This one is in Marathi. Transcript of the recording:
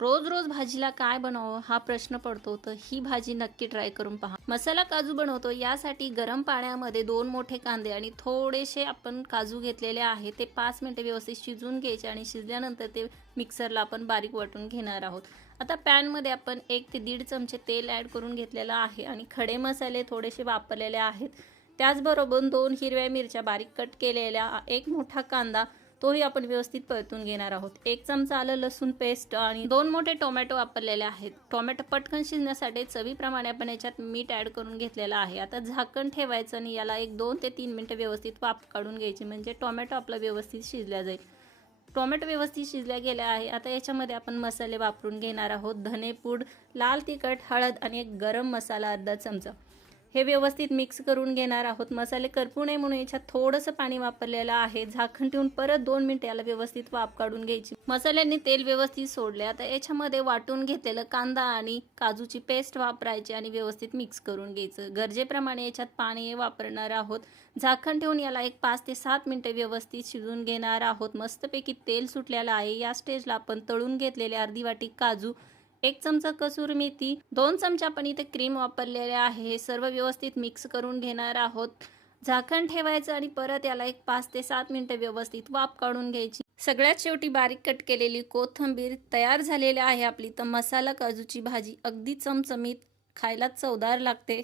रोज रोज भाजीला काय बनवावं हा प्रश्न पडतो, तर ही भाजी नक्की ट्राय करून पहा। मसाला काजू बनवतो यासाठी गरम पाण्यामध्ये 2 मोठे कांदे आणि थोडेसे आपण काजू घेतलेले आहे ते 5 मिनिटे व्यवस्थित शिजवून घ्यायचे आणि शिजल्यानंतर ते मिक्सरला आपण बारीक वाटून घेणार आहोत। आता पॅनमध्ये आपण 1 ते 1.5 चमचे तेल ॲड करून घेतलेलं आहे आणि खडे मसाले थोडेसे वापरलेले आहेत। त्याचबरोबर 2 हिरव्या मिरच्या बारीक कट केलेल्या, 1 मोठा कांदा तोही आपण व्यवस्थित परतून घेणार आहोत। 1 चमचा आलं लसूण पेस्ट आणि 2 मोठे टोमॅटो वापरलेले आहेत। टोमॅटो पटकन शिजण्यासाठी चवीप्रमाणे आपण याच्यात मीठ ॲड करून घेतलेलं आहे। आता झाकण ठेवायचं आणि याला 2 ते 3 मिनिटं व्यवस्थित वाफ काढून घ्यायची, म्हणजे टोमॅटो आपला व्यवस्थित शिजला जाईल। टोमॅटो व्यवस्थित शिजल्या गेले आहे। आता याच्यामध्ये आपण मसाले वापरून घेणार आहोत। धनेपूड, लाल तिखट, हळद आणि एक गरम मसाला अर्धा चमचा, हे व्यवस्थित मिक्स करून घेणार आहोत। मसाले करपू नये म्हणून याच्यात थोडंसं पाणी वापरलेलं आहे। झाकण ठेवून परत 2 मिनिटे याला व्यवस्थित वाफ काढून घ्यायची। मसाल्यांनी तेल व्यवस्थित सोडले। आता याच्यामध्ये वाटून घेतलेलं कांदा आणि काजूची पेस्ट वापरायची आणि व्यवस्थित मिक्स करून घ्यायचं। गरजेप्रमाणे याच्यात पाणी वापरणार आहोत। झाकण ठेवून याला 5 ते 7 मिनिटे व्यवस्थित शिजवून घेणार आहोत। मस्तपैकी तेल सुटलेलं आहे। या स्टेजला आपण तळून घेतलेले अर्धी वाटी काजू, 1 चमचा कसुरी मेथी, 2 चमचे आपण इथे क्रीम वापरलेले आहे, हे सर्व व्यवस्थित मिक्स करून घेणार आहोत। झाकण ठेवायचं आणि परत याला 5 ते 7 मिनिटे व्यवस्थित वाफ काढून घ्यायची। सगळ्यात शेवटी बारीक कट केलेली कोथिंबीर तयार झालेली आहे आपली तर मसाला काजूची भाजी अगदी चमचमीत, खायला चवदार लागते।